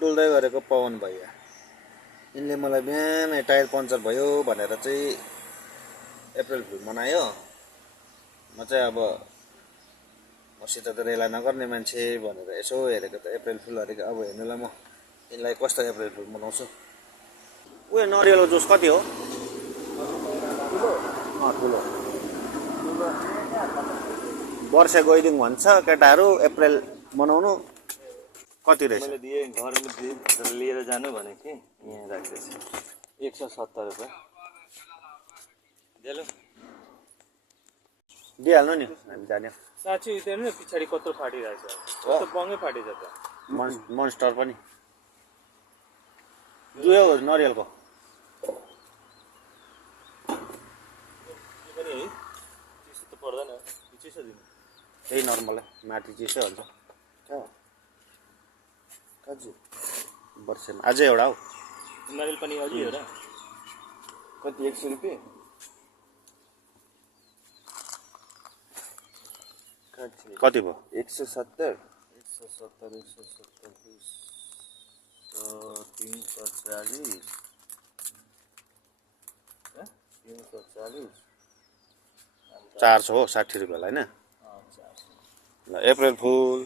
डुल्दै गरेको पवन भैया यिनले मलाई बिहानै टायर पङ्चर भयो भनेर चाहिँ अप्रिल फुल मनायो। म चाहिँ अब मसित त रेला नगर्ने मान्छे भनेर यसो हेरेको त अप्रिल फुल हरेको। अब हेर्नुलाई म यिनलाई कस्तो अप्रिल फुल मनाउँछु। उयो नरियलको जुस कति हो? ठुलो वर्ष गइदिउँ भन्छ केटाहरू अप्रिल मनाउनु। कति रहेछ? मैले दिएँ घरमा लिएर जानु भनेको थिएँ, यहाँ राख्दैछ 170 रुपियाँ। देलो दिइहाल्नु नि, हामी जाने। साँच्ची हुँदैन नि, पछाडि कत्रो फाटिरहेछ, कस्तो बङ्गै फाटिछ त। मोन्स्टर पनि दुयो नरियलको पनि है चिसो त पर्दैन, चिसो दिनु त्यही नर्मल माथि चिसो हुन्छ। काजु वर्षमा अझै एउटा हौ नारियल पनि अझै हो र। कति 100 रुपियाँ? कति भयो? 170 170 340 340 400 हो 60 रुपियाँलाई होइन। 400 ल अप्रिल फुल